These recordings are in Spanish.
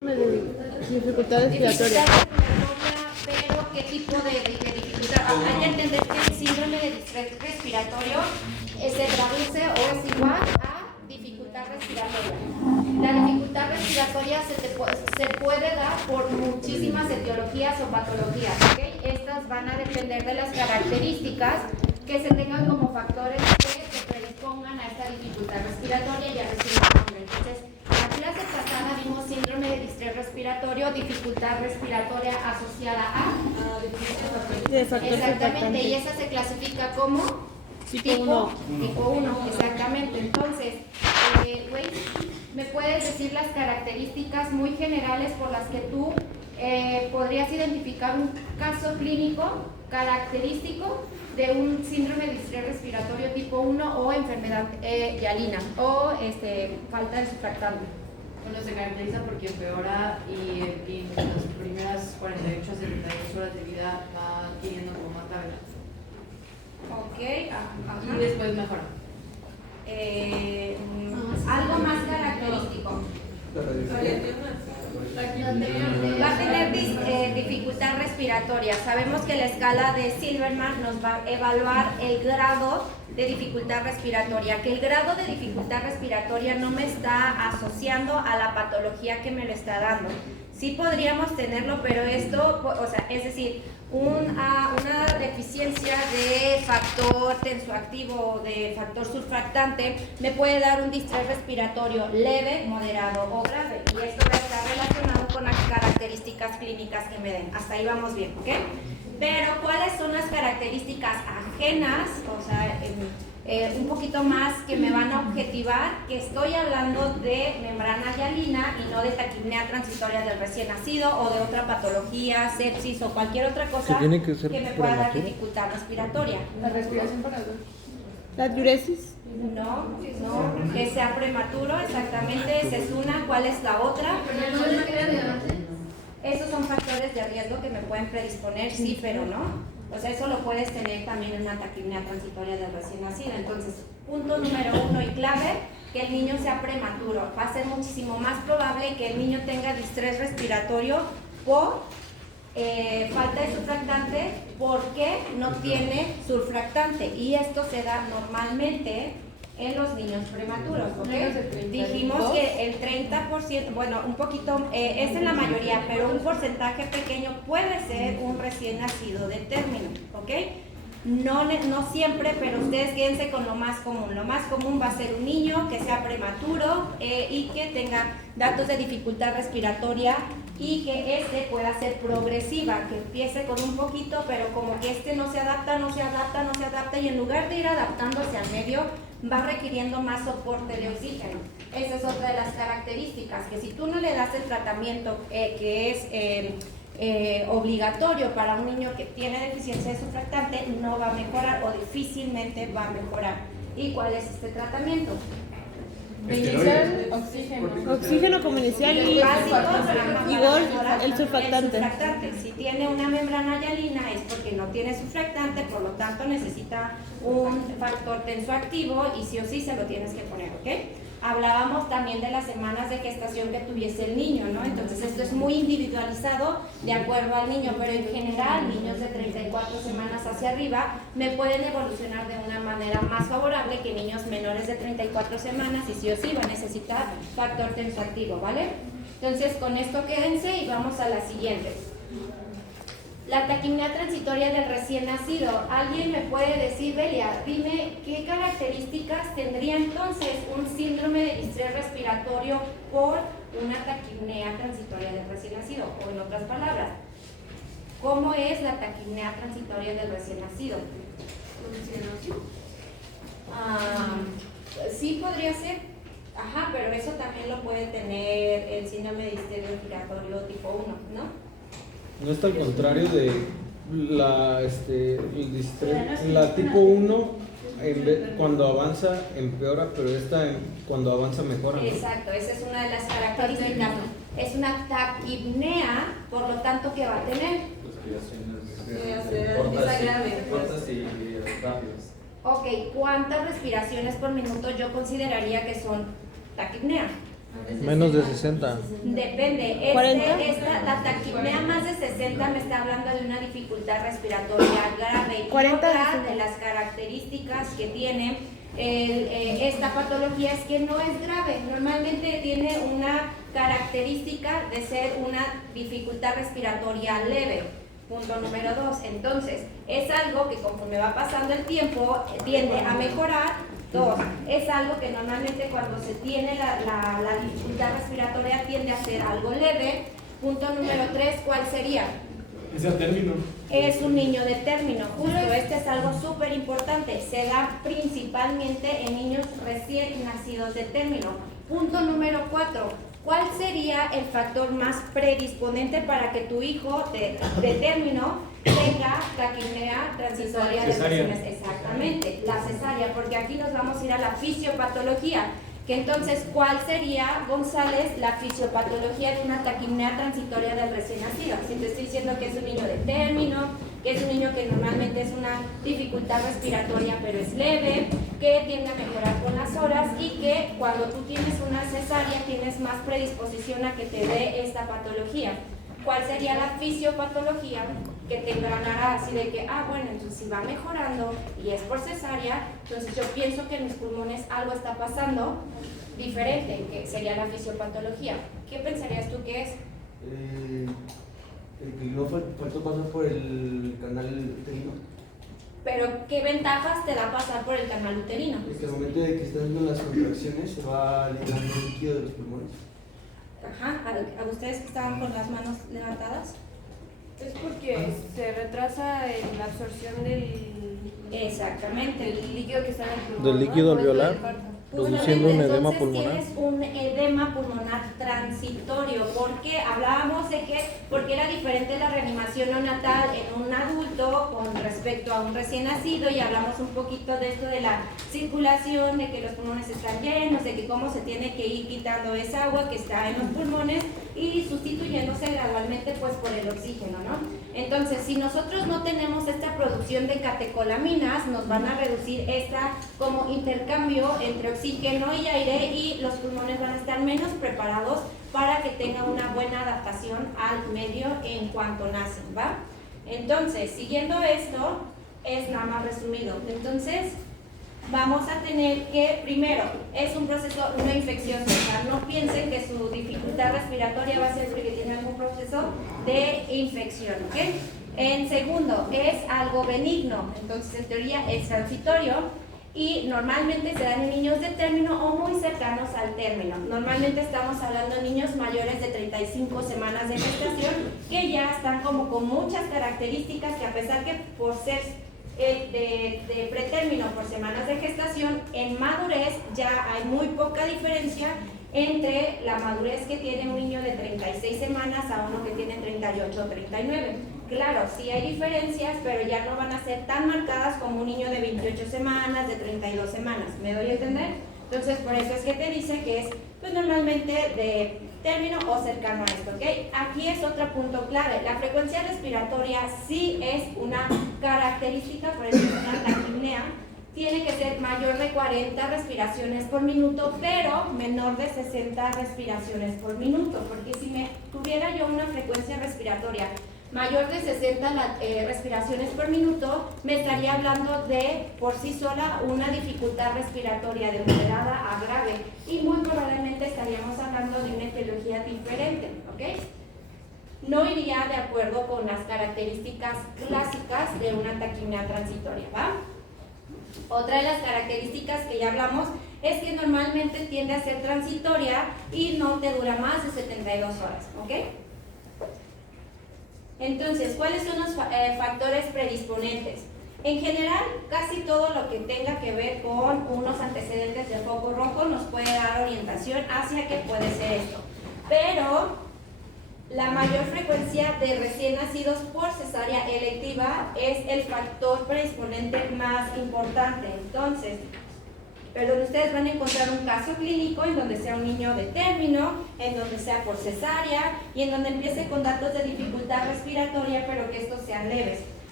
Dificultad respiratoria. Pero ¿qué tipo de dificultad? Hay que entender que el síndrome de distrés respiratorio se traduce o es igual a dificultad respiratoria. La dificultad respiratoria se puede dar por muchísimas etiologías o patologías, ¿okay? Estas van a depender de las características que se tengan como factores que se predispongan a esta dificultad respiratoria y a recibir el nombre. Entonces, la clase pasada vimos síndrome de distrés respiratorio, dificultad respiratoria asociada a exactamente, y esa se clasifica como tipo 1, exactamente. Entonces, ¿me puedes decir las características muy generales por las que tú podrías identificar un caso clínico característico de un síndrome de distrés respiratorio tipo 1 o enfermedad hialina o falta de surfactante? Bueno, se caracteriza porque empeora y en las primeras 48 a 72 horas de vida va adquiriendo como más gravedad. Ok, Y después mejora. Algo más característico. Va a tener dificultad respiratoria. Sabemos que la escala de Silverman nos va a evaluar el grado de dificultad respiratoria, que el grado de dificultad respiratoria no me está asociando a la patología que me lo está dando. Sí podríamos tenerlo, pero esto, o sea, es decir, una deficiencia de factor tensoactivo o de factor surfactante me puede dar un distrés respiratorio leve, moderado o grave, y esto va a estar relacionado con las características clínicas que me den. Hasta ahí vamos bien, ¿ok? Pero ¿cuáles son las características ajenas, o sea, un poquito más que me van a objetivar que estoy hablando de membrana hialina y no de taquipnea transitoria del recién nacido o de otra patología, sepsis o cualquier otra cosa que me pueda dar dificultad respiratoria? La respiración para adultos. La diuresis. No, que sea prematuro, exactamente, esa es una. ¿Cuál es la otra? Esos son factores de riesgo que me pueden predisponer, sí, pero no. O sea, eso lo puedes tener también en una taquipnea transitoria del recién nacido. Entonces, punto número 1 y clave, que el niño sea prematuro. Va a ser muchísimo más probable que el niño tenga distrés respiratorio por falta de surfactante, porque no tiene surfactante. Y esto se da normalmente en los niños prematuros, ¿ok? Dijimos que el 30%, bueno, un poquito, es en la mayoría, pero un porcentaje pequeño puede ser un recién nacido de término, ¿ok? No siempre, pero ustedes quédense con lo más común. Lo más común va a ser un niño que sea prematuro y que tenga datos de dificultad respiratoria y que pueda ser progresiva, que empiece con un poquito, pero como que no se adapta y en lugar de ir adaptándose al medio, va requiriendo más soporte de oxígeno. Esa es otra de las características, que si tú no le das el tratamiento que es obligatorio para un niño que tiene deficiencia de surfactante, no va a mejorar o difícilmente va a mejorar. ¿Y cuál es este tratamiento? Inicial, oxígeno como inicial y igual el surfactante. Si tiene una membrana hialina es porque no tiene surfactante, por lo tanto necesita un factor tensoactivo y sí o sí se lo tienes que poner, ¿ok? Hablábamos también de las semanas de gestación que tuviese el niño, ¿no? Entonces esto es muy individualizado de acuerdo al niño, pero en general niños de 34 semanas hacia arriba me pueden evolucionar de una manera más favorable que niños menores de 34 semanas y sí o sí va a necesitar factor tensoactivo, ¿vale? Entonces con esto quédense y vamos a la siguiente. La taquipnea transitoria del recién nacido. ¿Alguien me puede decir, Belia, dime qué características tendría entonces un síndrome de distrés respiratorio por una taquipnea transitoria del recién nacido? O en otras palabras, ¿cómo es la taquipnea transitoria del recién nacido? Sí podría ser, pero eso también lo puede tener el síndrome de distrés respiratorio tipo 1, ¿no? No está al contrario de la tipo 1, cuando avanza empeora, pero cuando avanza mejora, ¿no? Exacto, esa es una de las características. Es una taquipnea, por lo tanto, ¿qué va a tener? Cortas y rápidas. Ok, ¿cuántas respiraciones por minuto yo consideraría que son taquipnea? Menos de 60. Depende. 40. La taquipnea más de 60 me está hablando de una dificultad respiratoria grave. Y 40. otra de las características que tiene esta patología es que no es grave. Normalmente tiene una característica de ser una dificultad respiratoria leve. Punto número 2. Entonces, es algo que conforme va pasando el tiempo tiende a mejorar. 2. Es algo que normalmente cuando se tiene la dificultad respiratoria tiende a ser algo leve. Punto número 3, ¿cuál sería? Es a término. Es un niño de término, justo. Este es algo súper importante. Se da principalmente en niños recién nacidos de término. Punto número 4. ¿Cuál sería el factor más predisponente para que tu hijo de término tenga taquipnea transitoria de lesiones? Exactamente, la cesárea, porque aquí nos vamos a ir a la fisiopatología. Que entonces, ¿cuál sería, González, la fisiopatología de una taquipnea transitoria del recién nacido? Si te estoy diciendo que es un niño de término, que es un niño que normalmente es una dificultad respiratoria pero es leve, que tiende a mejorar con las horas y que cuando tú tienes una cesárea tienes más predisposición a que te dé esta patología. ¿Cuál sería la fisiopatología que te engranará así de que, bueno, entonces si va mejorando y es por cesárea, entonces yo pienso que en mis pulmones algo está pasando diferente, que sería la fisiopatología? ¿Qué pensarías tú que es? El que no faltó pasar por el canal uterino. Pero, ¿qué ventajas te da pasar por el canal uterino? Porque al momento de que están haciendo las contracciones se va liberando el líquido de los pulmones. Ajá, ¿a ustedes que estaban con las manos levantadas? Es porque se retrasa la absorción del... Exactamente. El líquido que está en el pulmón. Del líquido alveolar, produciendo un edema entonces pulmonar. Tienes un edema pulmonar transitorio. ¿Por qué? Hablábamos de que porque era diferente la reanimación neonatal en un adulto con respecto a un recién nacido, y hablamos un poquito de esto de la circulación, de que los pulmones están llenos, de que cómo se tiene que ir quitando esa agua que está en los pulmones y sustituyéndose gradualmente pues por el oxígeno, ¿no? Entonces, si nosotros no tenemos esta producción de catecolaminas, nos van a reducir esta como intercambio entre oxígeno y aire y los pulmones van a estar menos preparados para que tenga una buena adaptación al medio en cuanto nacen, ¿va? Entonces, siguiendo esto, es nada más resumido. Entonces, vamos a tener que, primero, es un proceso, una infección, o sea, no piensen que su dificultad respiratoria va a ser porque tiene algún proceso de infección, ¿ok? En segundo, es algo benigno, entonces en teoría es transitorio y normalmente se dan en niños de término o muy cercanos al término. Normalmente estamos hablando de niños mayores de 35 semanas de gestación que ya están como con muchas características que, a pesar que por ser de pretérmino por semanas de gestación, en madurez ya hay muy poca diferencia entre la madurez que tiene un niño de 36 semanas a uno que tiene 38 o 39. Claro, sí hay diferencias, pero ya no van a ser tan marcadas como un niño de 28 semanas, de 32 semanas. ¿Me doy a entender? Entonces, por eso es que te dice que es pues normalmente de término o cercano a esto, ¿ok? Aquí es otro punto clave. La frecuencia respiratoria sí es una característica, por eso es una taquipnea. Tiene que ser mayor de 40 respiraciones por minuto, pero menor de 60 respiraciones por minuto, porque si me tuviera yo una frecuencia respiratoria mayor de 60 respiraciones por minuto, me estaría hablando de, por sí sola, una dificultad respiratoria de moderada a grave, y muy probablemente estaríamos hablando de una etiología diferente, ¿ok? No iría de acuerdo con las características clásicas de una taquipnea transitoria, ¿va? Otra de las características que ya hablamos es que normalmente tiende a ser transitoria y no te dura más de 72 horas, ¿ok? Entonces, ¿cuáles son los factores predisponentes? En general, casi todo lo que tenga que ver con unos antecedentes de foco rojo nos puede dar orientación hacia que puede ser esto. Pero la mayor frecuencia de recién nacidos por cesárea electiva es el factor predisponente más importante. Entonces, ustedes van a encontrar un caso clínico en donde sea un niño de término, en donde sea por cesárea y en donde empiece con datos de dificultad respiratoria, pero que estos sean leves.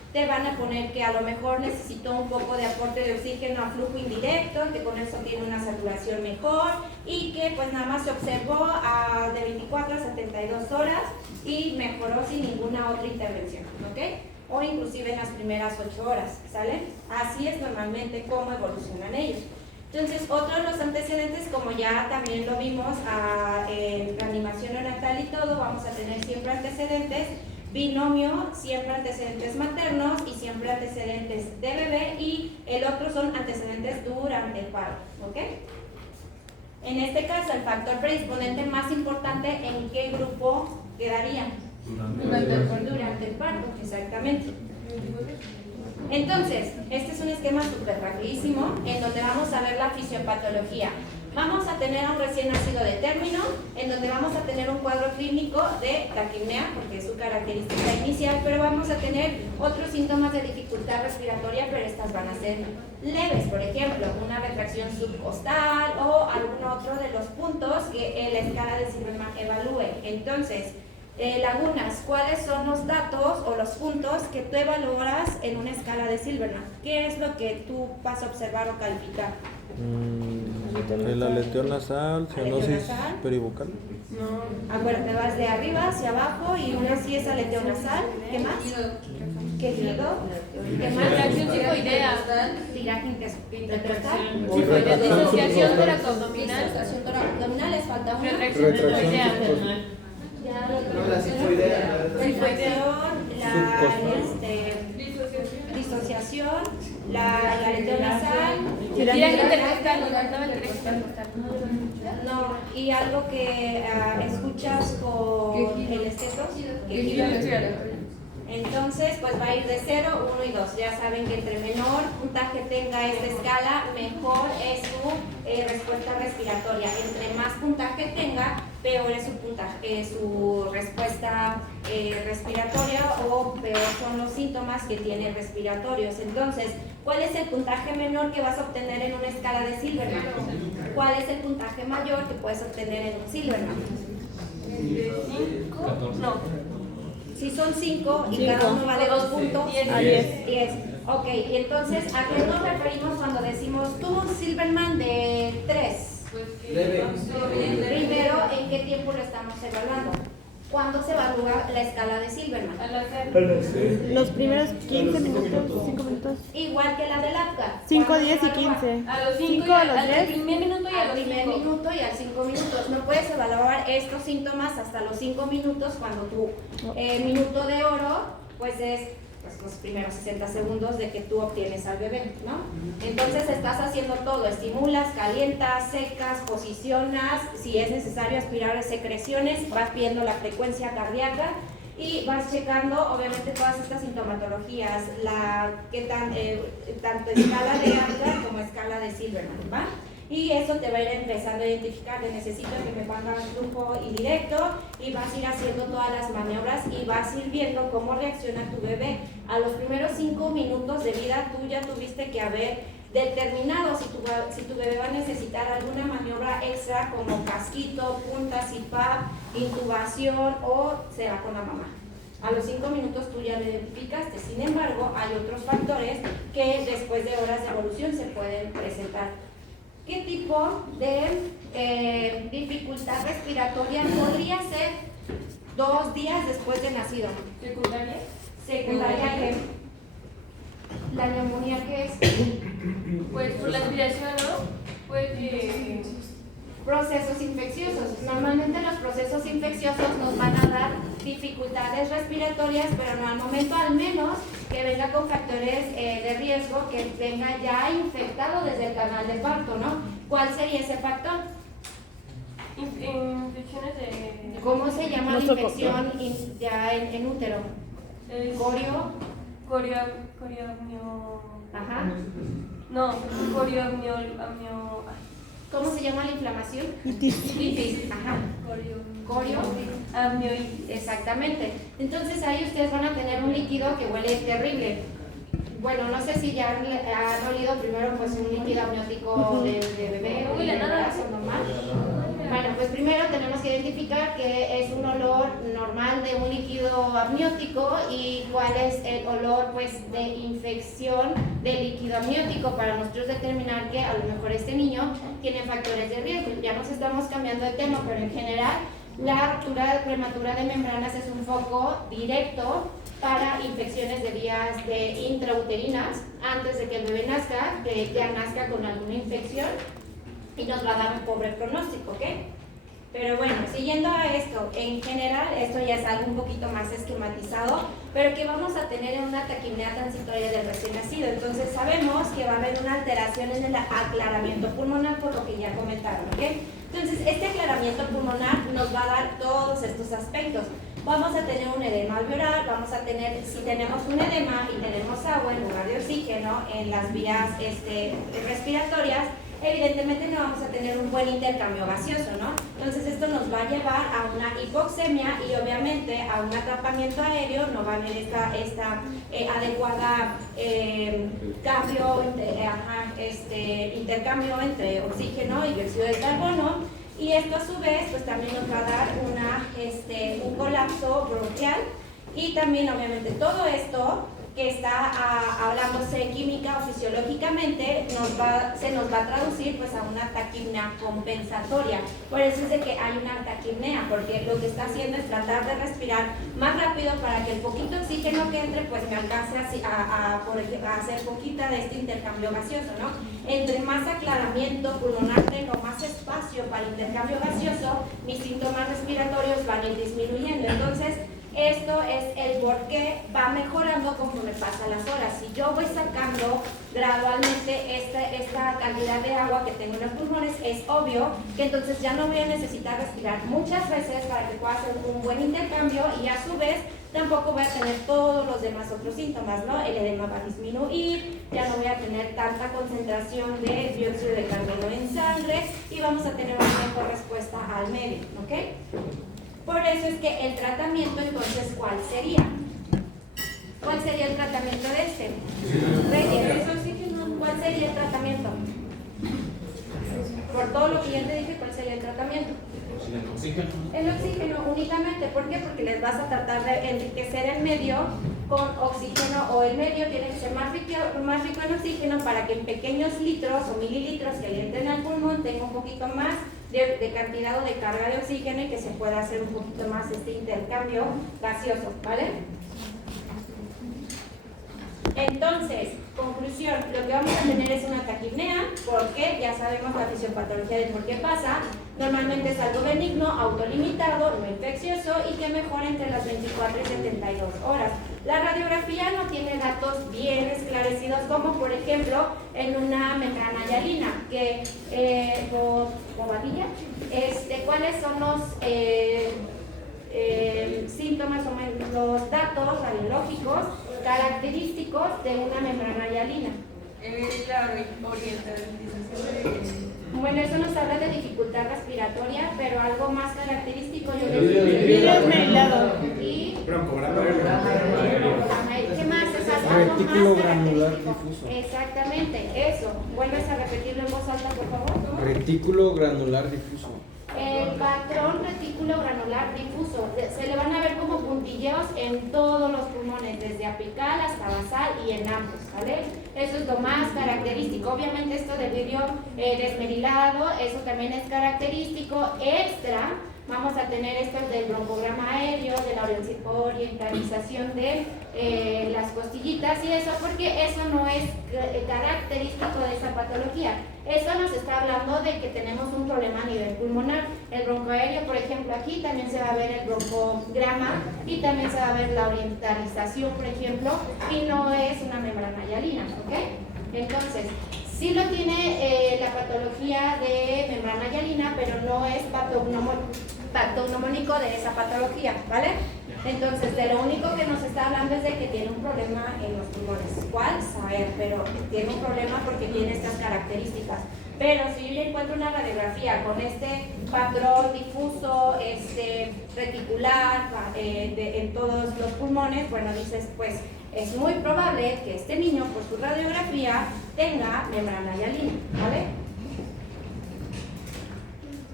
te van a poner que a lo mejor necesitó un poco de aporte de oxígeno a flujo indirecto, que con eso tiene una saturación mejor y que pues nada más se observó de 24 a 72 horas y mejoró sin ninguna otra intervención, ¿ok? O inclusive en las primeras 8 horas, ¿sale? Así es normalmente cómo evolucionan ellos. Entonces, otro de los antecedentes, como ya también lo vimos en reanimación neonatal y todo, vamos a tener siempre antecedentes binomio, siempre antecedentes maternos y siempre antecedentes de bebé, y el otro son antecedentes durante el parto, ¿ok? En este caso, el factor predisponente más importante, ¿en qué grupo quedaría? Durante el parto, exactamente. Entonces, este es un esquema súper rapidísimo en donde vamos a ver la fisiopatología. Vamos a tener a un recién nacido de término, en donde vamos a tener un cuadro clínico de taquipnea, porque es su característica inicial, pero vamos a tener otros síntomas de dificultad respiratoria, pero estas van a ser leves, por ejemplo, una retracción subcostal o algún otro de los puntos que la escala de Silverman evalúe. Entonces, Lagunas, ¿cuáles son los datos o los puntos que tú evaluarás en una escala de Silverman? ¿Qué es lo que tú vas a observar o calificar? El aleteo nasal, cianosis peribucal. No. Acuérdate, vas de arriba hacia abajo y una sí es aleteo nasal. ¿Qué más? Quejido. ¿Qué más? Reacción psicoidea. Tiraje intercostal. Psicoidea. Disociación toracoabdominal. Disociación toracoabdominal. Les falta una. Retracción psicoidea. No, la psicoidea. Disociación, la aleteo nasal. Tiraje intercostal. No, y algo que escuchas con el esteto. Entonces, pues va a ir de 0, 1 y 2. Ya saben que entre menor puntaje tenga esta escala, mejor es su respuesta respiratoria. Entre más puntaje tenga, peor es su puntaje, su respuesta respiratoria, o peor son los síntomas que tiene respiratorios. Entonces, ¿cuál es el puntaje menor que vas a obtener en una escala de Silverman? ¿Cuál es el puntaje mayor que puedes obtener en un Silverman? 5. No. Si son 5 y cada uno vale 2 puntos, 10. Ok, y entonces, ¿a qué nos referimos cuando decimos tú Silverman de 3? Leve. Primero, ¿en qué tiempo lo estamos evaluando? ¿Cuándo se evalúa la escala de Silverman? Los primeros 15 minutos, 5 minutos. Igual que la del APGAR. 5, 10 y 15. A los 5 5 a los al 10. primer minuto y a Al los primer 5. minuto y al 5 minutos. No puedes evaluar estos síntomas hasta los 5 minutos, cuando tu minuto de oro pues es los primeros 60 segundos de que tú obtienes al bebé, ¿no? Entonces estás haciendo todo, estimulas, calientas, secas, posicionas, si es necesario aspirar secreciones, vas viendo la frecuencia cardíaca y vas checando obviamente todas estas sintomatologías, tanto escala de APGAR como escala de Silverman, ¿va? Y eso te va a ir empezando a identificar, necesito que me pongan flujo indirecto, y vas a ir haciendo todas las maniobras y vas a ir viendo cómo reacciona tu bebé. A los primeros 5 minutos de vida tú ya tuviste que haber determinado si tu bebé va a necesitar alguna maniobra extra como casquito, punta, CPAP, intubación, o se va con la mamá. A los 5 minutos tú ya lo identificaste. Sin embargo, hay otros factores que después de horas de evolución se pueden presentar. ¿Qué tipo de dificultad respiratoria podría ser 2 días después de nacido? ¿Secundaria? Secundaria, ¿qué? ¿La neumonía qué es? Pues por la aspiración, ¿no? Pues Procesos infecciosos. Normalmente los procesos infecciosos nos van a dar dificultades respiratorias, pero no al momento, al menos que venga con factores de riesgo, que venga ya infectado desde el canal de parto, ¿no? ¿Cuál sería ese factor? infecciones de... ¿Cómo se llama la infección ya en útero? Coriomio... Ajá. No, coriomio... ¿Cómo se llama la inflamación? Itis. Ajá. Corio. Amioitis. Exactamente. Entonces ahí ustedes van a tener un líquido que huele terrible. Bueno, no sé si ya han olido primero pues un líquido amniótico de bebé o de embarazo normal. Bueno, pues primero tenemos que identificar que es un olor normal de un líquido amniótico y cuál es el olor pues de infección del líquido amniótico para nosotros determinar que a lo mejor este niño tiene factores de riesgo. Ya nos estamos cambiando de tema, pero en general la ruptura prematura de membranas es un foco directo para infecciones de vías intrauterinas antes de que el bebé nazca, que ya nazca con alguna infección y nos va a dar un pobre pronóstico, ¿ok? Pero bueno, siguiendo a esto, en general, esto ya es algo un poquito más esquematizado, pero que vamos a tener en una taquipnea transitoria del recién nacido. Entonces sabemos que va a haber una alteración en el aclaramiento pulmonar, por lo que ya comentaron, ¿ok? Entonces, este aclaramiento pulmonar nos va a dar todos estos aspectos. Vamos a tener un edema alveolar, vamos a tener, si tenemos un edema y tenemos agua en lugar de oxígeno en las vías respiratorias, evidentemente no vamos a tener un buen intercambio gaseoso, ¿no? Entonces esto nos va a llevar a una hipoxemia y obviamente a un atrapamiento aéreo, no va a haber esta adecuada intercambio entre oxígeno y dióxido de carbono, y esto a su vez pues también nos va a dar un colapso bronquial, y también obviamente todo esto que está hablándose química o fisiológicamente se nos va a traducir pues a una taquipnea compensatoria. Por eso es de que hay una taquipnea, porque lo que está haciendo es tratar de respirar más rápido para que el poquito oxígeno que entre pues me alcance a hacer poquita de este intercambio gaseoso, ¿no? Entre más aclaramiento pulmonar tengo, más espacio para intercambio gaseoso, mis síntomas respiratorios van a ir disminuyendo. Entonces esto es el por qué va mejorando conforme pasan las horas. Si yo voy sacando gradualmente esta cantidad de agua que tengo en los pulmones, es obvio que entonces ya no voy a necesitar respirar muchas veces para que pueda hacer un buen intercambio, y a su vez tampoco voy a tener todos los demás otros síntomas, ¿no? El edema va a disminuir, ya no voy a tener tanta concentración de dióxido de carbono en sangre y vamos a tener una mejor respuesta al medio, ¿ok? Por eso es que el tratamiento, entonces, ¿cuál sería? ¿Cuál sería el tratamiento de este? ¿Cuál sería el tratamiento? Por todo lo que ya te dije, ¿cuál sería el tratamiento? Oxígeno. El oxígeno únicamente. ¿Por qué? Porque les vas a tratar de enriquecer el medio con oxígeno, o el medio tiene que ser más rico en oxígeno para que en pequeños litros o mililitros que le entren al pulmón tenga un poquito más de cantidad o de carga de oxígeno y que se pueda hacer un poquito más este intercambio gaseoso, ¿vale? Entonces, conclusión, lo que vamos a tener es una taquipnea, porque ya sabemos la fisiopatología de por qué pasa. Normalmente es algo benigno, autolimitado, no infeccioso y que mejora entre las 24 y 72 horas. La radiografía no tiene datos bien esclarecidos, como por ejemplo en una membrana hialina, que ¿cuáles son los síntomas o los datos radiológicos característicos de una membrana hialina? La orientalización de... Bueno, eso nos habla de dificultad respiratoria, pero algo más característico yo les Vidrio esmerilado. y ¿qué más? Retículo granular difuso. Exactamente, eso. ¿Vuelves a repetirlo en voz alta, por favor? Retículo granular difuso. El patrón retículo granular difuso, se le van a ver como puntilleos en todos los pulmones, desde apical hasta basal y en ambos, ¿vale? Eso es lo más característico. Obviamente esto del vidrio desmerilado, eso también es característico. Extra, vamos a tener esto del broncograma aéreo, de la orientalización de las costillitas y eso, porque eso no es característico de esa patología. Eso nos está hablando de que tenemos un problema a nivel pulmonar. El broncoaéreo, por ejemplo, aquí también se va a ver el broncograma y también se va a ver la orientalización, por ejemplo, y no es una membrana hialina, ¿ok? Entonces, sí lo tiene la patología de membrana hialina, pero no es patognomónico de esa patología, ¿vale? Entonces, de lo único que nos está hablando es de que tiene un problema en los pulmones. ¿Cuál? Saber, pero tiene un problema porque tiene estas características. Pero si yo ya encuentro una radiografía con este patrón difuso, reticular, en todos los pulmones, bueno, dices, pues es muy probable que este niño, por su radiografía, tenga membrana hialina, ¿vale?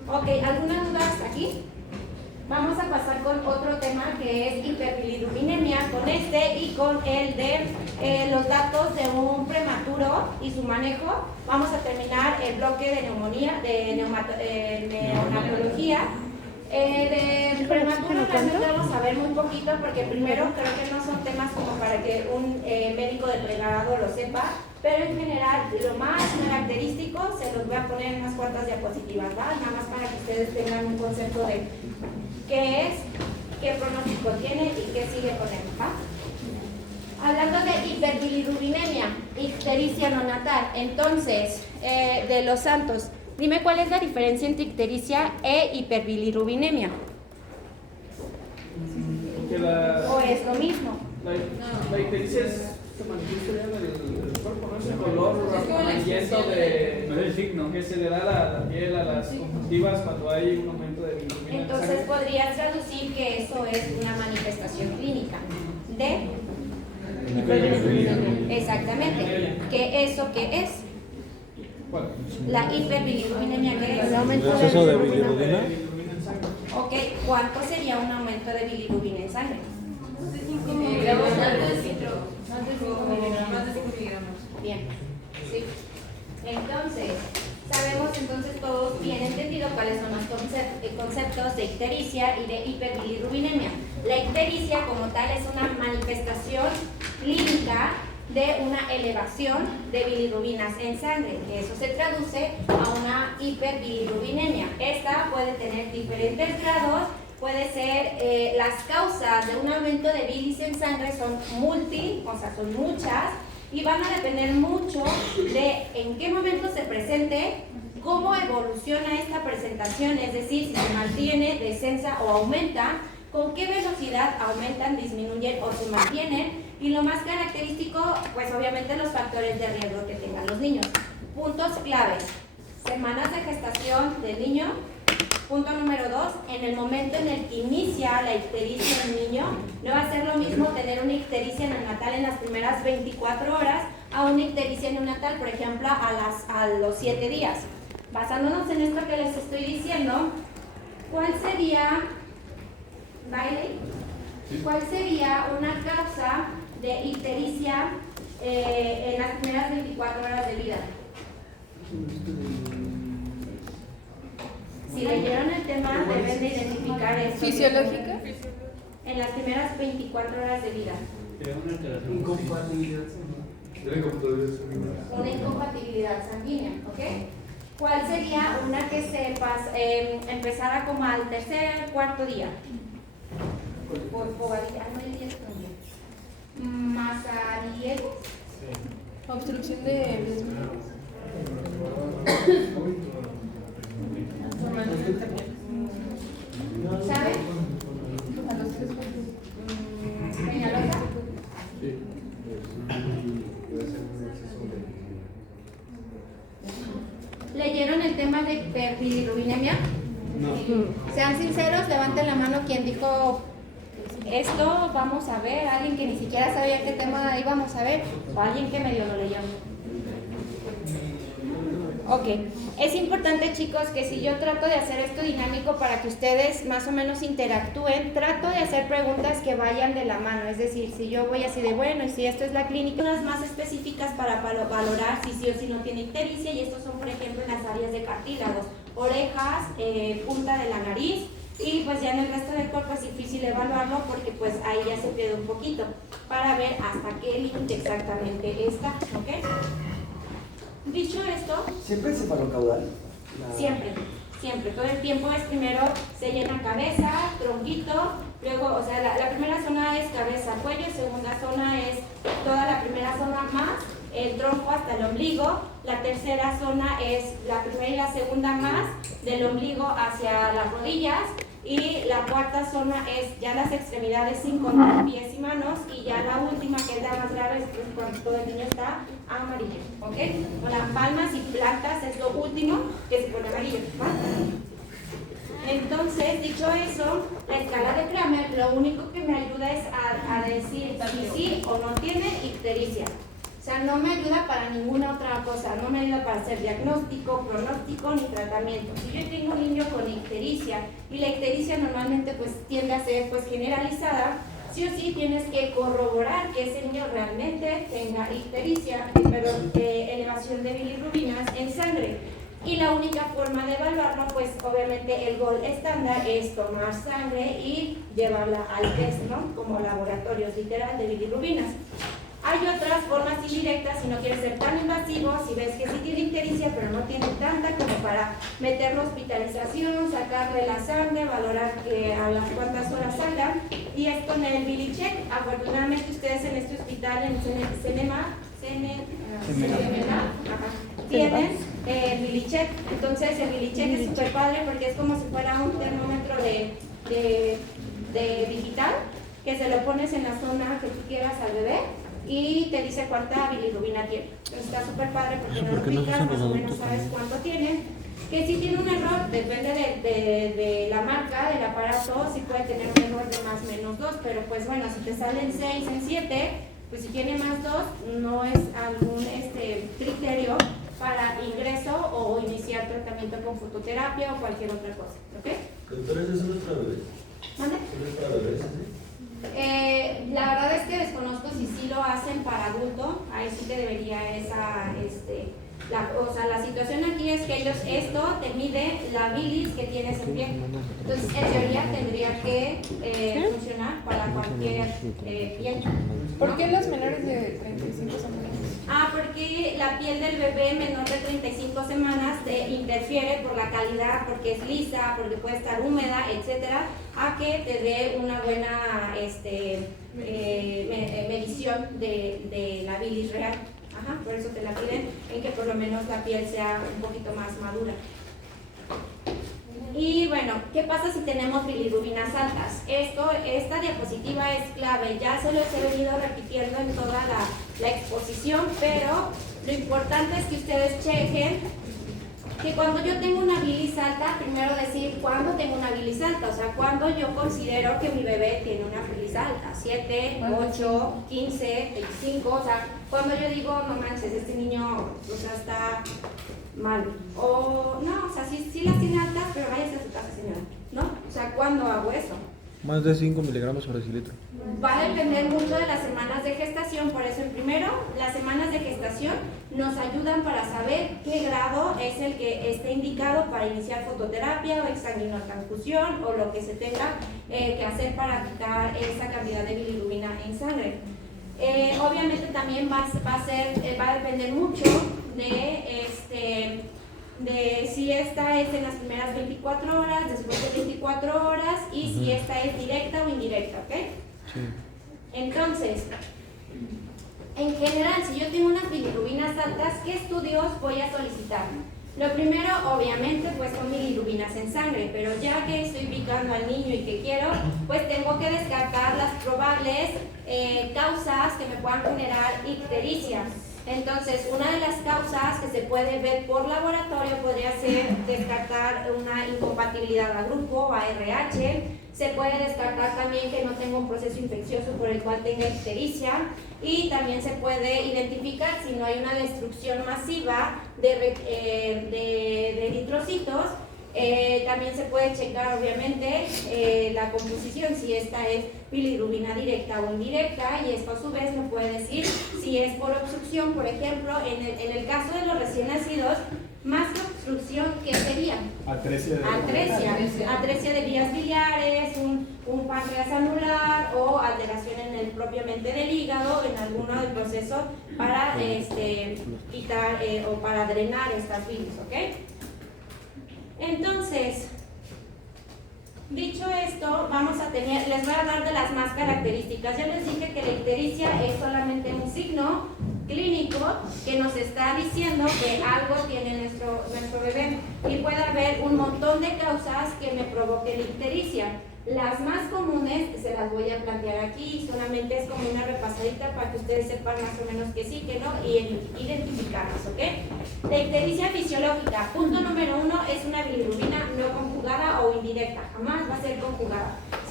Ok, ¿alguna duda hasta aquí? Vamos a pasar con otro tema que es hiperbilirubinemia, con este y con el de los datos de un prematuro y su manejo. Vamos a terminar el bloque de neumonía, de neonatología. Del prematuro realmente vamos a ver muy poquito porque primero creo que no son temas como para que un médico de pregrado lo sepa, pero en general lo más característico se los voy a poner en unas cuantas diapositivas, ¿va? Nada más para que ustedes tengan un concepto de qué es, qué pronóstico tiene y qué sigue con él, ¿va? Hablando de hiperbilirubinemia, ictericia neonatal, entonces, de los santos, dime cuál es la diferencia entre ictericia e hiperbilirubinemia. ¿O es lo mismo? La ictericia se manifiesta ya en el cuerpo, ¿no? Es el color amarillento que se le da a la piel, a las conjuntivas cuando hay un aumento de bilirrubina. Entonces podrías traducir que eso es una manifestación clínica de hiperbilirubinemia. Exactamente. ¿Qué eso qué es? La hiperbilirubinemia, ¿qué es? ¿Exceso de bilirrubina? Ok, ¿cuánto sería un aumento de bilirrubina en sangre? Más de 5 miligramos. Bien, sí. Entonces, sabemos entonces todos bien entendido cuáles son los conceptos de ictericia y de hiperbilirubinemia. La ictericia como tal es una manifestación clínica de una elevación de bilirrubinas en sangre, que eso se traduce a una hiperbilirubinemia. Esta puede tener diferentes grados, puede ser, las causas de un aumento de bilis en sangre son son muchas, y van a depender mucho de en qué momento se presente, cómo evoluciona esta presentación, es decir, si se mantiene, descensa o aumenta, con qué velocidad aumentan, disminuyen o se mantienen, y lo más característico, pues obviamente los factores de riesgo que tengan los niños. Puntos claves: semanas de gestación del niño. Punto número 2, en el momento en el que inicia la ictericia en el niño, no va a ser lo mismo tener una ictericia neonatal en las primeras 24 horas a una ictericia neonatal, por ejemplo, a los 7 días. Basándonos en esto que les estoy diciendo, ¿cuál sería, Bailey? ¿Cuál sería una causa de ictericia en las primeras 24 horas de vida? Si leyeron el tema, deben de identificar esto. ¿Fisiológica? En las primeras 24 horas de vida. Una incompatibilidad sanguínea, ¿ok? ¿Cuál sería una que se empezara como al tercer, cuarto día? ¿Mazariegos? Obstrucción de... ¿Sabe? ¿Peñalosa? ¿Leyeron el tema de hiperbilirubinemia? No. Sean sinceros, levanten la mano quien dijo esto, vamos a ver, alguien que ni siquiera sabía qué tema íbamos a ver, o alguien que medio lo leyó. Ok, es importante, chicos, que si yo trato de hacer esto dinámico para que ustedes más o menos interactúen, trato de hacer preguntas que vayan de la mano, es decir, si yo voy así de bueno, y si esto es la clínica, unas más específicas para valorar si sí o si no tiene ictericia, y estos son, por ejemplo, en las áreas de cartílagos, orejas, punta de la nariz, y pues ya en el resto del cuerpo es difícil evaluarlo porque pues ahí ya se pierde un poquito para ver hasta qué límite exactamente está, ¿ok? Dicho esto, ¿Siempre es cefalocaudal? Siempre, todo el tiempo es primero se llena cabeza, tronquito, luego, o sea, la primera zona es cabeza, cuello, segunda zona es toda la primera zona más el tronco hasta el ombligo, la tercera zona es la primera y la segunda más del ombligo hacia las rodillas, y la cuarta zona es ya las extremidades sin contar pies y manos, y ya la última, que es la más grave, es cuando todo el niño está amarillo, ¿ok? Con las palmas y plantas es lo último que se pone amarillo, ¿va? Entonces, dicho eso, la escala de Kramer lo único que me ayuda es a decir si sí o no tiene ictericia. sea, no me ayuda para ninguna otra cosa, no me ayuda para hacer diagnóstico, pronóstico ni tratamiento. Si yo tengo un niño con ictericia y la ictericia normalmente pues tiende a ser pues generalizada, sí o sí tienes que corroborar que ese niño realmente tenga ictericia, elevación de bilirrubinas en sangre. Y la única forma de evaluarlo, pues obviamente el gol estándar es tomar sangre y llevarla al test, ¿no? Como laboratorios literal de bilirrubinas. Hay otras formas indirectas, si no quieres ser tan invasivo, si ves que sí tiene ictericia, pero no tiene tanta como para meter la hospitalización, sacarle la sangre, valorar que a las cuantas horas salgan, y es con el BiliCheck. Afortunadamente ustedes en este hospital, en CENEMA, tienen el BiliCheck. Entonces el BiliCheck es súper padre porque es como si fuera un termómetro de digital, que se lo pones en la zona que tú quieras al bebé y te dice cuánta bilirrubina tiene. Entonces está súper padre porque no lo picas, más o menos sabes cuánto tiene. Que si tiene un error, depende de la marca, del aparato, si puede tener un error de más o menos 2, pero pues bueno, si te salen 6 en 7, pues si tiene más 2, no es algún criterio para ingreso o iniciar tratamiento con fototerapia o cualquier otra cosa, ¿ok? Doctora, ¿eso es para bebés? ¿Mande? ¿Eso es para bebés? La verdad es que desconozco si sí lo hacen para adulto, ahí sí te debería la situación aquí es que ellos, esto te mide la bilis que tienes en pie, entonces en teoría tendría que funcionar para cualquier piel. ¿Por qué los menores de 35 semanas? Porque la piel del bebé menor de 35 semanas interfiere por la calidad, porque es lisa, porque puede estar húmeda, etcétera, a que te dé una buena medición de la bilis real. Ajá, por eso te la piden, en que por lo menos la piel sea un poquito más madura. Y bueno, ¿qué pasa si tenemos bilirrubinas altas? Esta diapositiva es clave, ya se los he venido repitiendo en toda la exposición, pero lo importante es que ustedes chequen que cuando yo tengo una bilis alta, primero decir cuándo tengo una bilis alta, o sea, cuándo yo considero que mi bebé tiene una bilis alta, 7, 8, 15, 25, o sea, cuando yo digo, no manches, este niño, o sea, está mal, o no, o sea, sí las tiene altas, pero váyase a su casa, señora, ¿no? O sea, ¿cuándo hago eso? Más de 5 miligramos por decilitro. Va a depender mucho de las semanas de gestación, por eso primero las semanas de gestación nos ayudan para saber qué grado es el que esté indicado para iniciar fototerapia o exsanguinotransfusión o lo que se tenga que hacer para quitar esa cantidad de bilirrubina en sangre. Obviamente también va a depender mucho de si esta es en las primeras 24 horas, después de 24 horas y si esta es directa o indirecta, ¿ok? Sí. Entonces, en general, si yo tengo unas bilirrubinas altas, ¿qué estudios voy a solicitar? Lo primero, obviamente, pues son bilirrubinas en sangre, pero ya que estoy picando al niño y que quiero, pues tengo que descartar las probables causas que me puedan generar ictericia. Entonces, una de las causas que se puede ver por laboratorio podría ser descartar una incompatibilidad a grupo, a RH. Se puede descartar también que no tenga un proceso infeccioso por el cual tenga ictericia. Y también se puede identificar si no hay una destrucción masiva de eritrocitos. También se puede checar, obviamente, la composición, si esta es bilirrubina directa o indirecta, y esto a su vez me puede decir si es por obstrucción, por ejemplo, en el caso de los recién nacidos, más que obstrucción, ¿qué sería? Atresia de vías biliares, un páncreas anular o alteración en el propiamente del hígado, en alguno del proceso para quitar o para drenar estas bilis, ¿ok? Entonces, dicho esto, vamos a tener, les voy a hablar de las más características. Ya les dije que la ictericia es solamente un signo clínico que nos está diciendo que algo tiene nuestro bebé, y puede haber un montón de causas que me provoquen la ictericia. Las más comunes se las voy a plantear aquí, solamente es como una repasadita para que ustedes sepan más o menos que sí, que no, y identificarlas, ¿ok? La ictericia fisiológica, punto número 1, es una bilirrubina no conjugada o indirecta, jamás va a ser conjugada.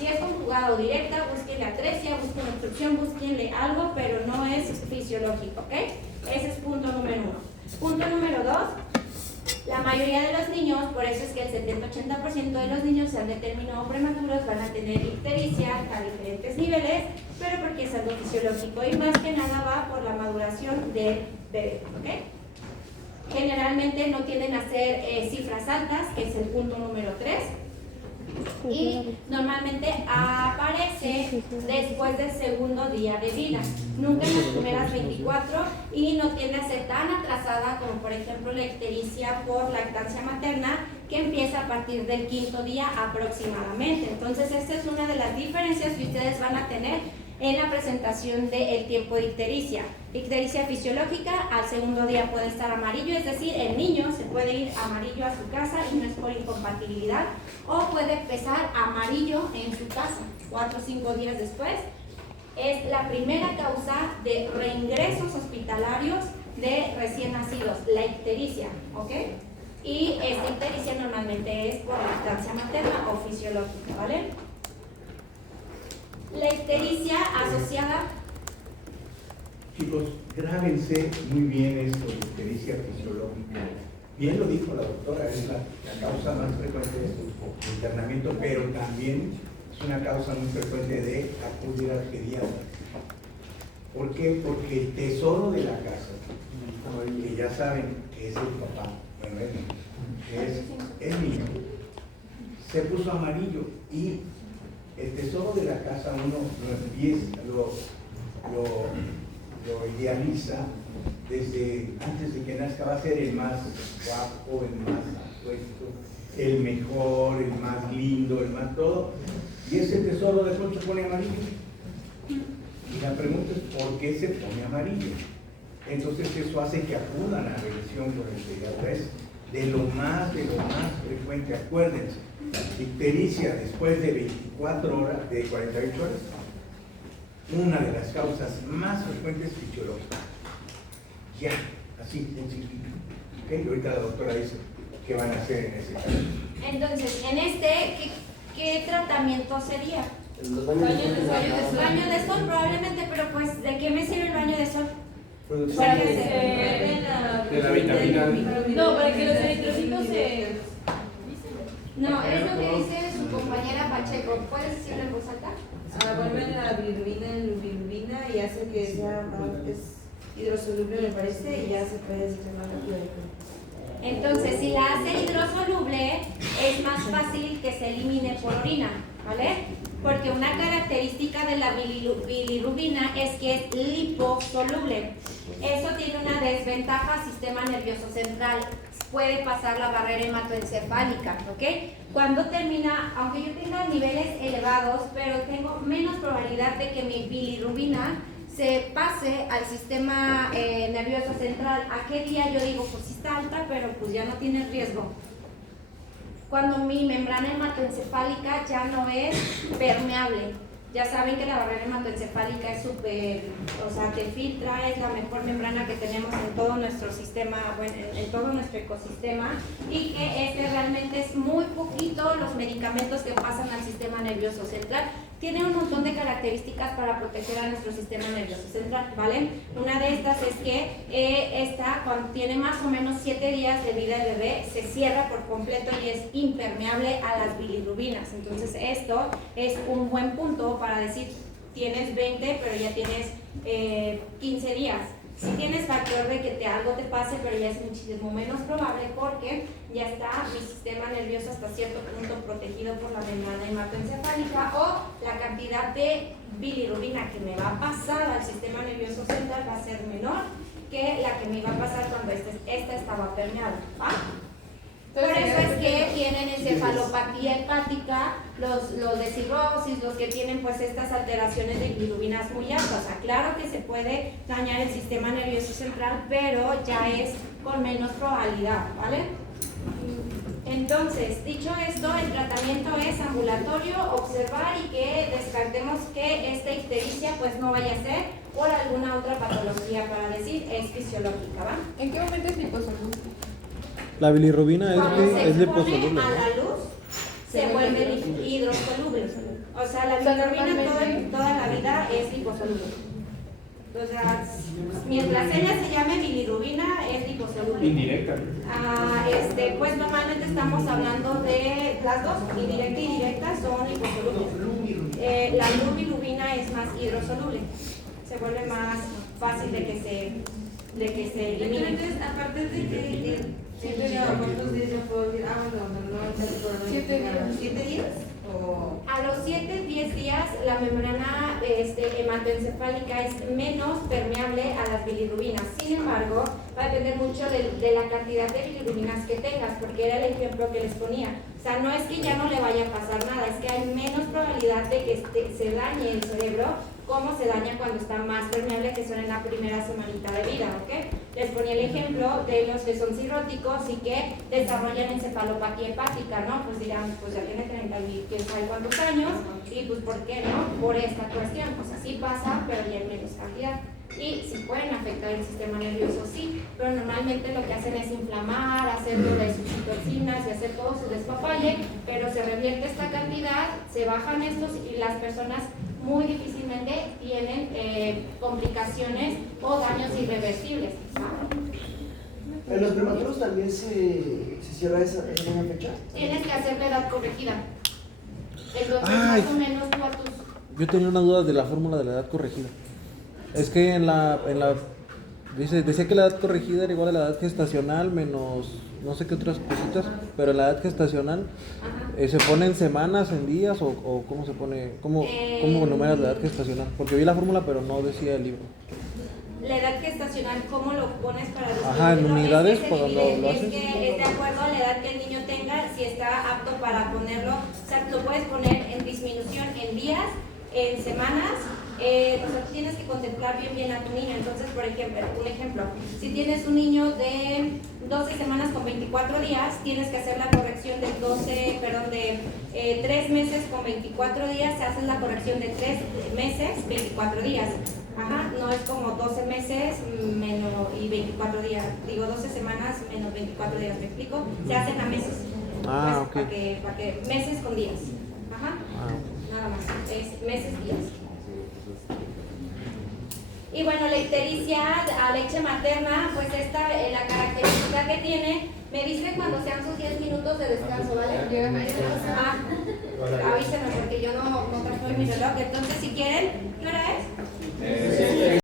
Si es conjugada o directa, búsquenle atresia, busquen obstrucción, búsquenle algo, pero no es fisiológico, ¿ok? Ese es punto número 1. Punto número 2. La mayoría de los niños, por eso es que el 70-80% de los niños se han determinado prematuros, van a tener ictericia a diferentes niveles, pero porque es algo fisiológico y más que nada va por la maduración del bebé, ¿ok? Generalmente no tienden a ser cifras altas, que es el punto número 3. Y normalmente aparece después del segundo día de vida, nunca en las primeras 24, y no tiende a ser tan atrasada como por ejemplo la ictericia por lactancia materna, que empieza a partir del 5.º día aproximadamente. Entonces esta es una de las diferencias que ustedes van a tener en la presentación del tiempo de ictericia. Ictericia fisiológica, al segundo día puede estar amarillo, es decir, el niño se puede ir amarillo a su casa y no es por incompatibilidad, o puede empezar amarillo en su casa 4 o 5 días después. Es la primera causa de reingresos hospitalarios de recién nacidos, la ictericia, ¿ok? Y esta ictericia normalmente es por lactancia materna o fisiológica, ¿vale? La ictericia asociada. Chicos, grábense muy bien esto de ictericia fisiológica. Bien lo dijo la doctora, es la causa más frecuente de internamiento, pero también es una causa muy frecuente de acudir al pediatra. ¿Por qué? Porque el tesoro de la casa, que ya saben que es el papá, bueno, es el niño, se puso amarillo y el tesoro de la casa uno lo empieza, lo idealiza desde antes de que nazca. Va a ser el más guapo, el más apuesto, el mejor, el más lindo, el más todo. Y ese tesoro de pronto se pone amarillo. Y la pregunta es ¿por qué se pone amarillo? Entonces eso hace que acudan a revisión con el pediatra. Es de lo más frecuente. Acuérdense, ictericia después de 24 horas, de 48 horas, una de las causas más frecuentes fisiológicas. Ya, así, sencillito. ¿Okay? Y ahorita la doctora dice qué van a hacer en ese caso. Entonces, en ¿qué tratamiento sería? Los baños de sol. Baño de sol probablemente, pero pues, ¿de qué me sirve el baño de sol? Para que De la vitamina. No, para que los eritrocitos se... No, es lo que dice su compañera Pacheco. ¿Puedes decirlo en voz alta? Vuelven la bilirrubina en bilirrubina y hace que sea es hidrosoluble, me parece, y ya se puede desechar rápido. Entonces, si la hace hidrosoluble, es más fácil que se elimine por orina, ¿vale? Porque una característica de la bilirrubina es que es liposoluble. Eso tiene una desventaja al sistema nervioso central. Puede pasar la barrera hematoencefálica, ¿ok? Cuando termina, aunque yo tenga niveles elevados, pero tengo menos probabilidad de que mi bilirrubina se pase al sistema nervioso central. ¿A qué día yo digo? Pues sí está alta, pero pues ya no tiene riesgo. Cuando mi membrana hematoencefálica ya no es permeable. Ya saben que la barrera hematoencefálica es súper, o sea, que filtra, es la mejor membrana que tenemos en todo nuestro sistema, bueno, en todo nuestro ecosistema, y que realmente es muy poquito los medicamentos que pasan al sistema nervioso central. Tiene un montón de características para proteger a nuestro sistema nervioso central, ¿vale? Una de estas es que esta, cuando tiene más o menos 7 días de vida el bebé, se cierra por completo y es impermeable a las bilirrubinas. Entonces esto es un buen punto para decir, tienes 20, pero ya tienes 15 días. Si tienes factor de que algo te pase, pero ya es muchísimo menos probable porque ya está mi sistema nervioso hasta cierto punto protegido por la membrana hematoencefálica, o la cantidad de bilirrubina que me va a pasar al sistema nervioso central va a ser menor que la que me iba a pasar cuando esta estaba permeable, ¿va? Por eso es que tienen encefalopatía hepática, los de cirrosis, los que tienen pues estas alteraciones de bilirrubinas muy altas. O sea, claro que se puede dañar el sistema nervioso central, pero ya es con menos probabilidad, ¿vale? Entonces, dicho esto, el tratamiento es ambulatorio, observar y que descartemos que esta ictericia pues no vaya a ser por alguna otra patología, para decir es fisiológica, ¿va? ¿En qué momento es liposoluble? La bilirrubina Cuando es se liposoluble, pone a ¿no? la luz, se vuelve hidrosoluble. O sea, sea, la bilirrubina toda la vida es liposoluble. O sea, mientras ella se llame bilirrubina, es liposoluble. Indirecta. Pues normalmente estamos hablando de las dos, indirecta y directa, son liposolubles. La bilirrubina es más hidrosoluble, se vuelve más fácil de que se elimine. Entonces, aparte de que ¿cuántos días yo puedo decir? No, 7 días. 7 días. A los 7-10 días la membrana hematoencefálica es menos permeable a las bilirrubinas. Sin embargo, va a depender mucho de la cantidad de bilirrubinas que tengas, porque era el ejemplo que les ponía. O sea, no es que ya no le vaya a pasar nada, es que hay menos probabilidad de que se dañe el cerebro, como se daña cuando está más permeable, que son en la primera semanita de vida, ¿ok? Les ponía el ejemplo de los que son cirróticos y que desarrollan encefalopatía hepática, ¿no? Pues dirán, pues ya tiene 30 y quién sabe cuántos años, y pues ¿por qué no? Por esta cuestión, pues así pasa, pero ya en menos cantidad. Y si pueden afectar el sistema nervioso, sí, pero normalmente lo que hacen es inflamar, hacerlo de sus toxinas y hacer todo su despapalle, pero se revierte esta cantidad, se bajan estos y las personas muy difícilmente tienen complicaciones o daños irreversibles. ¿En los prematuros también se cierra esa misma fecha? Tienes que hacer la edad corregida. Entonces, Ay. más o menos tú a tus... Yo tenía una duda de la fórmula de la edad corregida. Es que decía que la edad corregida era igual a la edad gestacional menos no sé qué otras cositas, pero la edad gestacional se pone en semanas, en días o cómo se pone, cómo numeras la edad gestacional, porque vi la fórmula pero no decía el libro. La edad gestacional, ¿cómo lo pones para Ajá, en unidades, cuando lo es haces. que es de acuerdo a la edad que el niño tenga, si está apto para ponerlo, o sea, lo puedes poner en disminución en días, en semanas. O sea, tienes que contemplar bien a tu niño. Entonces, por ejemplo, un ejemplo, si tienes un niño de 12 semanas con 24 días, tienes que hacer la corrección de 3 meses con 24 días, se hace la corrección de 3 meses, 24 días. Ajá, no es como 12 meses menos y 24 días, digo 12 semanas menos 24 días, ¿me explico? Se hacen a meses. Ah, Pues, ok. para que meses con días. Ajá, nada más, es meses, días. Y bueno, la ictericia a leche materna, pues esta, la característica que tiene, me dicen cuando sean sus 10 minutos de descanso, ¿vale? Avísenme porque yo no trajo mi reloj. Entonces, si quieren, ¿qué hora es?